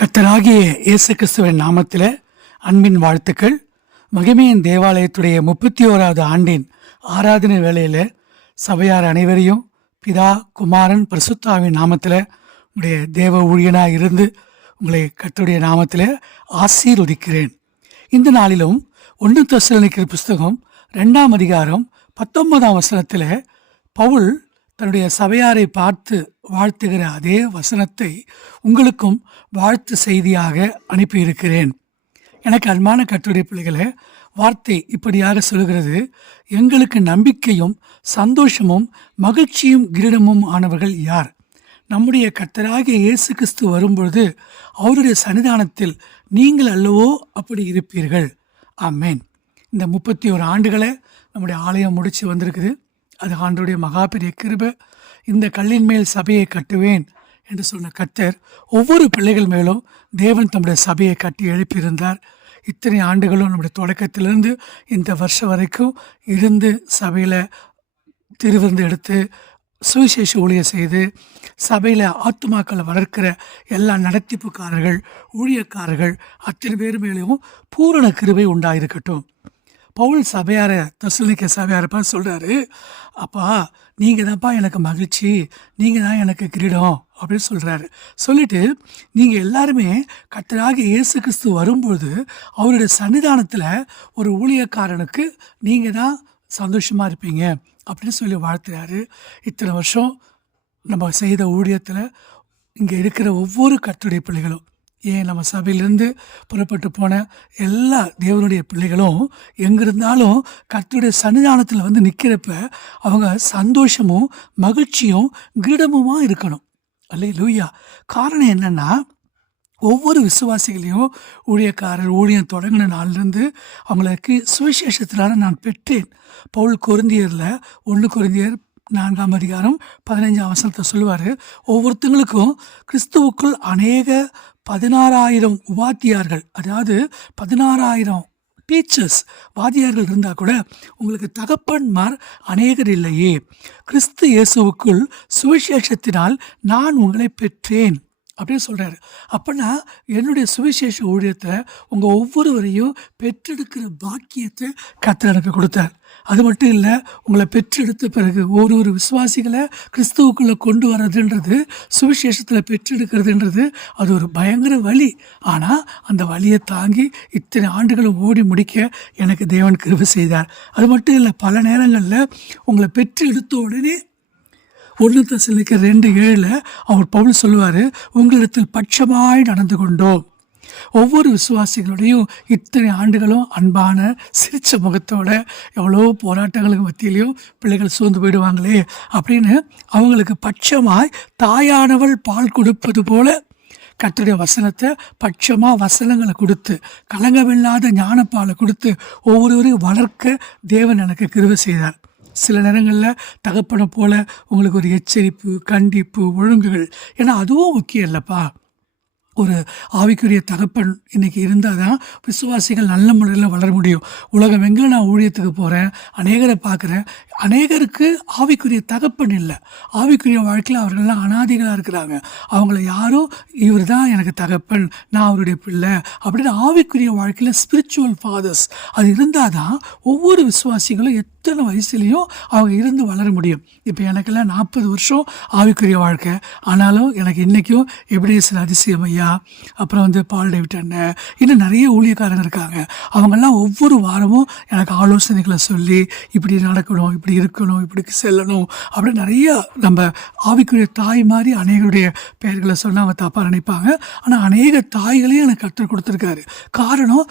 கர்த்தராகிய இயேசு கிறிஸ்துவின் நாமத்தில் அன்பின் வாழ்த்துக்கள். மகிமையின் தேவாலயத்துடைய 31வது ஆண்டின் ஆராதனை வேளையில் சபையார் அனைவரையும் பிதா குமாரன் பரிசுத்தாவின் நாமத்தில் உங்களுடைய தேவ ஊழியனாக இருந்து உங்களை கர்த்தருடைய நாமத்தில் ஆசீர்வதிக்கிறேன். இந்த நாளிலும் 1 தெசலோனிக்கர் புஸ்தகம் 2ஆம் அதிகாரம் 19ஆம் வசனத்தில் பவுல் தன்னுடைய சபையாரை பார்த்து வாழ்த்துகிற அதே வசனத்தை உங்களுக்கும் வாழ்த்து செய்தியாக அனுப்பியிருக்கிறேன். எனக்கு அன்பான கர்த்தருடைய பிள்ளைகளே, வார்த்தை இப்படியாக சொல்கிறது: எங்களுக்கு நம்பிக்கையும் சந்தோஷமும் மகிழ்ச்சியும் கிரீடமும் ஆனவர்கள் யார்? நம்முடைய கர்த்தராகிய இயேசு கிறிஸ்து வரும்பொழுது அவருடைய சன்னிதானத்தில் நீங்கள் அல்லவோ அப்படி இருப்பீர்கள். ஆமேன். இந்த 31 ஆண்டுகளை நம்முடைய ஆலயம் முடித்து வந்திருக்குது. அது ஆண்டவருடைய மகா பெரிய கிருபை. இந்த கல்லின் மேல் சபையை கட்டுவேன் என்று சொன்ன கர்த்தர் ஒவ்வொரு பிள்ளைகள் மேலும் தேவன் தம்முடைய சபையை கட்டி எழுப்பியிருந்தார். இத்தனை ஆண்டுகளும் நம்முடைய தொடக்கத்திலிருந்து இந்த வருஷம் வரைக்கும் இருந்து சபையில் திருவிருந்து எடுத்து சுவிசேஷ ஊழியம் செய்து சபையில் ஆத்துமாக்களை வளர்க்கிற எல்லா நடத்திப்புக்காரர்கள், ஊழியக்காரர்கள் அத்தனை பேர் மேலும் பூரண கிருபை உண்டாயிருக்கட்டும். பவுல் சபையாரை, தெசலோனிக்கே சபையாரை பார்த்து சொல்கிறாரு: அப்பா, நீங்கள் தான்ப்பா எனக்கு மகிழ்ச்சி, நீங்கள் தான் எனக்கு கிரீடம் அப்படின்னு சொல்கிறாரு. சொல்லிட்டு நீங்கள் எல்லாருமே கர்த்தராகிய இயேசு கிறிஸ்து வரும்பொழுது அவருடைய சன்னிதானத்தில் ஒரு ஊழியக்காரனுக்கு நீங்கள் தான் சந்தோஷமாக இருப்பீங்க அப்படின்னு சொல்லி வாழ்த்துறாரு. இத்தனை வருஷம் நம்ம செய்த ஊழியத்தில் இங்கே இருக்கிற ஒவ்வொரு கர்த்தருடைய பிள்ளைகளும், ஏன் நம்ம சபையிலிருந்து புறப்பட்டு போன எல்லா தேவனுடைய பிள்ளைகளும் எங்கே இருந்தாலும் கர்த்தருடைய சன்னிதானத்தில் வந்து நிற்கிறப்ப அவங்க சந்தோஷமும் மகிழ்ச்சியும் கிரீடமுமாக இருக்கணும். அல்லேலூயா. காரணம் என்னென்னா, ஒவ்வொரு விசுவாசிகளையும் ஊழியக்காரர் ஊழியம் தொடங்கின நாள்லேருந்து அவங்களுக்கு சுவிசேஷத்தினால நான் பெற்றேன். பவுல் கொரிந்தியரில் 1 கொரிந்தியர் 4ஆம் அதிகாரம் 15ஆம் வசனத்தை சொல்லுவார்: ஒவ்வொருத்தங்களுக்கும் கிறிஸ்துவுக்குள் அநேக 16,000 உபாத்தியார்கள், அதாவது 16,000 டீச்சர்ஸ், வாத்தியார்கள் இருந்தால் கூட உங்களுக்கு தகப்பன்மார் அநேகர் இல்லையே. கிறிஸ்து இயேசுவுக்குள் சுவிசேஷத்தினால் நான் உங்களை பெற்றேன் அப்படின்னு சொல்கிறாரு. அப்போனா என்னுடைய சுவிசேஷ ஊழியத்தை உங்கள் ஒவ்வொருவரையும் பெற்றெடுக்கிற பாக்கியத்தை கர்த்தர் எனக்கு கொடுத்தார். அது மட்டும் இல்லை, உங்களை பெற்றெடுத்த பிறகு ஒரு விசுவாசிகளை கிறிஸ்துவுக்குள்ளே கொண்டு வர்றதுன்றது, சுவிசேஷத்தில் பெற்றெடுக்கிறதுன்றது அது ஒரு பயங்கர வழி. ஆனால் அந்த வழியை தாங்கி இத்தனை ஆண்டுகளும் ஓடி முடிக்க எனக்கு தேவன் கிருபை செய்தார். அது மட்டும் இல்லை, பல நேரங்களில் உங்களை பெற்று எடுத்த உடனே 1 தெசலோனிக்கர் 2:7 அவர் பவுல் சொல்லுவார்: உங்களிடத்தில் பட்சமாய் நடந்து கொண்டோம். ஒவ்வொரு விசுவாசிகளுடையும் இத்தனை ஆண்டுகளும் அன்பான சிரிச்ச முகத்தோட, எவ்வளோ போராட்டங்களுக்கு மத்தியிலையும் பிள்ளைகள் சூழ்ந்து போயிடுவாங்களே அப்படின்னு அவங்களுக்கு பட்சமாய் தாயானவள் பால் கொடுப்பது போல கர்த்தருடைய வசனத்தை பட்சமாக வசனங்களை கொடுத்து, கலங்கமில்லாத ஞானப்பாலை கொடுத்து ஒவ்வொருவரையும் வளர்க்க தேவன் எனக்கு கிருபை செய்தார். சில நேரங்களில் தகப்பனை போல் உங்களுக்கு ஒரு எச்சரிப்பு, கண்டிப்பு, ஒழுங்குகள், ஏன்னா அதுவும் முக்கியம் இல்லைப்பா. ஒரு ஆவிக்குரிய தகப்பன் இன்றைக்கி இருந்தால் தான் விசுவாசிகள் நல்ல முறையில் வளர முடியும். உலகம் எங்கே நான் ஊழியத்துக்கு போகிறேன், அநேகரை பார்க்குறேன், அநேகருக்கு ஆவிக்குரிய தகப்பன் இல்லை. ஆவிக்குரிய வாழ்க்கையில் அவர்கள்லாம் அனாதைகளாக இருக்கிறாங்க. அவங்கள யாரும் இவர் தான் எனக்கு தகப்பன், நான் அவருடைய பிள்ளை அப்படின்னு ஆவிக்குரிய வாழ்க்கையில் ஸ்பிரிச்சுவல் ஃபாதர்ஸ் அது இருந்தால் தான் ஒவ்வொரு விசுவாசிகளும் எத்தனை வயசுலேயும் அவங்க இருந்து வளர முடியும். இப்போ எனக்கெல்லாம் 40 வருஷம் ஆவிக்குரிய வாழ்க்கை. ஆனாலும் எனக்கு இன்றைக்கும் எபிரேயர் அதிசயம் ஐயா, அப்புறம் பால் டேவிட் அண்ணன், இன்னும் நிறைய ஊழியக்காரங்க இருக்காங்க. அவங்கெல்லாம் ஒவ்வொரு வாரமும் எனக்கு ஆலோசனைகளை சொல்லி, இப்படி நடக்கணும், இப்படி இருக்கணும், இப்படி செல்லணும் அப்படின்னு நிறைய, நம்ம ஆவிக்குரிய தாய் மாதிரி அநேகருடைய பெயர்களை சொன்னால் அவங்க தப்பாக நினைப்பாங்க. ஆனால் அநேக தாய்களையும் எனக்கு கற்றுக் கொடுத்துருக்காரு. காரணம்,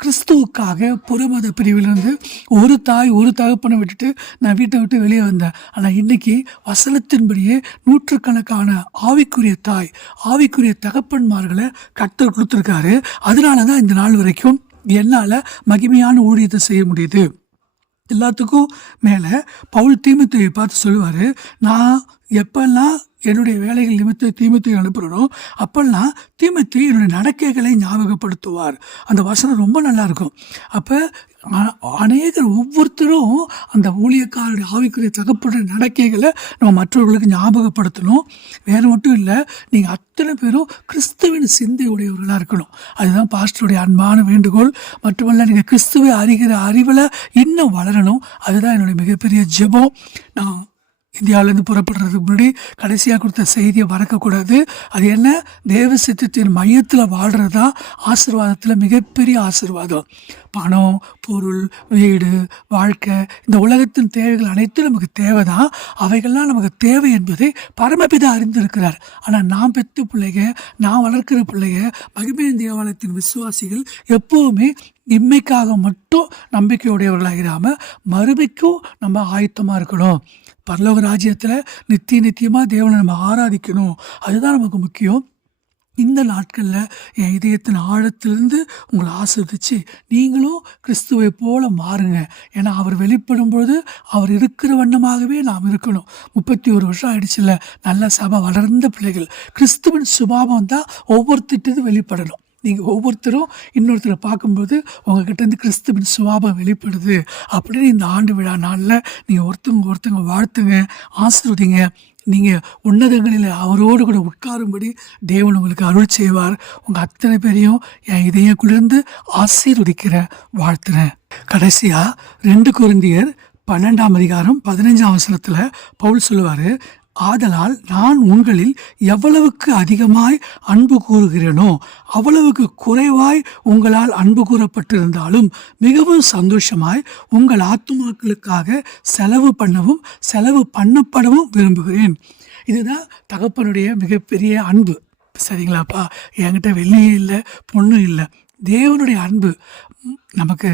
கிறிஸ்துவுக்காக புறமத பிரிவிலிருந்து ஒரு தாய் ஒரு தகப்பனை விட்டுட்டு நான் வீட்டை விட்டு வெளியே வந்தேன். ஆனால் இன்றைக்கி வசனத்தின்படியே நூற்றுக்கணக்கான ஆவிக்குரிய தாய், ஆவிக்குரிய தகப்பன்மார்களை கர்த்தர் கொடுத்துருக்காரு. அதனால தான் இந்த நாள் வரைக்கும் என்னால் மகிமையான ஊழியத்தை செய்ய முடியுது. எல்லாத்துக்கும் மேலே பவுல் தீமோத்தேயுவை பார்த்து சொல்லுவார்: நான் எப்பெல்லாம் என்னுடைய வேலைகள் நிமித்தம் தீமோத்தேயுவை அனுப்புகிறனோ அப்பெல்லாம் தீமோத்தேயு என்னுடைய நடக்கைகளை ஞாபகப்படுத்துவார். அந்த வசனம் ரொம்ப நல்லாயிருக்கும். அப்போ அநேகர் ஒவ்வொருத்தரும் அந்த ஊழியக்காரருடைய ஆவிக்குரிய தகப்பனுடைய நடக்கைகளை நம்ம மற்றவர்களுக்கு ஞாபகப்படுத்தணும். வேறு மட்டும் இல்லை, நீங்கள் அத்தனை பேரும் கிறிஸ்துவின் சிந்தை உடையவர்களாக இருக்கணும். அதுதான் பாஸ்டருடைய அன்பான வேண்டுகோள். மட்டுமல்ல, நீங்கள் கிறிஸ்துவை அறிகிற அறிவில் இன்னும் வளரணும். அதுதான் என்னுடைய மிகப்பெரிய ஜெபம். நான் இந்தியாவிலேருந்து புறப்படுறதுக்கு முன்னாடி கடைசியாக கொடுத்த செய்தியை மறக்கக்கூடாது. அது என்ன? தேவ சித்தத்தின் மையத்தில் வாழ்கிறது தான் ஆசீர்வாதத்தில் மிகப்பெரிய ஆசீர்வாதம். பணம், பொருள், வீடு, வாழ்க்கை, இந்த உலகத்தின் தேவைகள் அனைத்தும் நமக்கு தேவை தான். அவைகள்லாம் நமக்கு தேவை என்பதை பரமபிதா அறிந்திருக்கிறார். ஆனால் நான் பெற்ற பிள்ளைங்க, நான் வளர்க்கிற பிள்ளைங்க, மகிமையின் தேவாலயத்தின் விசுவாசிகள் எப்போவுமே இம்மைக்காக மட்டும் நம்பிக்கையுடையவர்களாக இராமல் மறுமைக்கும் நம்ம ஆயத்தமாக இருக்கணும். பரலோக ராஜ்யத்தில் நித்தியமாக தேவனை நம்ம ஆராதிக்கணும். அதுதான் நமக்கு முக்கியம். இந்த நாட்களில் என் இதயத்தின் ஆழத்திலிருந்து உங்களை ஆசீர்வதிச்சு நீங்களும் கிறிஸ்துவை போல மாறுங்க. ஏன்னா அவர் வெளிப்படும் பொழுது அவர் இருக்கிற வண்ணமாகவே நாம் இருக்கணும். 31 வருஷம் ஆயிடுச்சுல்ல, நல்ல சபை வளர்ந்த பிள்ளைகள். கிறிஸ்துவின் சுபாவம் தான் ஒவ்வொருத்திட்டு வெளிப்படணும். நீங்கள் ஒவ்வொருத்தரும் இன்னொருத்தரை பார்க்கும்போது உங்ககிட்டேருந்து கிறிஸ்துவின் சுபாவம் வெளிப்படுது அப்படின்னு இந்த ஆண்டு விழா நாளில் நீங்கள் ஒருத்தங்க வாழ்த்துங்க, ஆசீர்வதிங்க. நீங்கள் உன்னதங்களில் அவரோடு கூட உட்காரும்படி தேவன் உங்களுக்கு அருள் செய்வார். உங்கள் அத்தனை பேரையும் என் இதயம் குளிர்ந்து ஆசீர்வதிக்கிற வாழ்த்துறேன். கடைசியாக 2 கொரிந்தியர் 12ஆம் அதிகாரம் 15ஆம் வசனத்தில் பவுல் சொல்லுவார், ஆதலால் நான் உங்களில் எவ்வளவுக்கு அதிகமாய் அன்பு கூறுகிறேனோ அவ்வளவுக்கு குறைவாய் உங்களால் அன்பு கூறப்பட்டிருந்தாலும் மிகவும் சந்தோஷமாய் உங்கள் ஆத்துமாக்களுக்காக செலவு பண்ணப்படவும் விரும்புகிறேன். இதுதான் தகப்பனுடைய மிகப்பெரிய அன்பு. சரிங்களாப்பா? என்கிட்ட வெள்ளியும் இல்லை, பொண்ணும் இல்லை. தேவனுடைய அன்பு நமக்கு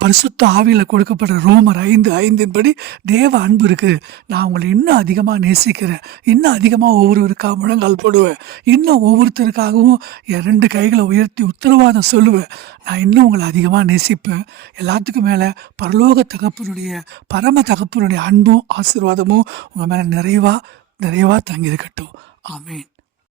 பரிசுத்த ஆவியில் கொடுக்கப்படுற ரோமர் 5:5 படி தேவ அன்பு இருக்குது. நான் உங்களை இன்னும் அதிகமாக நேசிக்கிறேன், இன்னும் அதிகமாக ஒவ்வொருவருக்காக முழங்கால் போடுவேன், இன்னும் ஒவ்வொருத்தருக்காகவும் என் 2 கைகளை உயர்த்தி உத்தரவாதம் சொல்லுவேன். நான் இன்னும் உங்களை அதிகமாக நேசிப்பேன். எல்லாத்துக்கும் மேலே பரலோக தகப்பனுடைய பரம தகப்பனுடைய அன்பும் ஆசீர்வாதமும் உங்கள் மேலே நிறைவாக தங்கியிருக்கட்டும். ஆமேன்.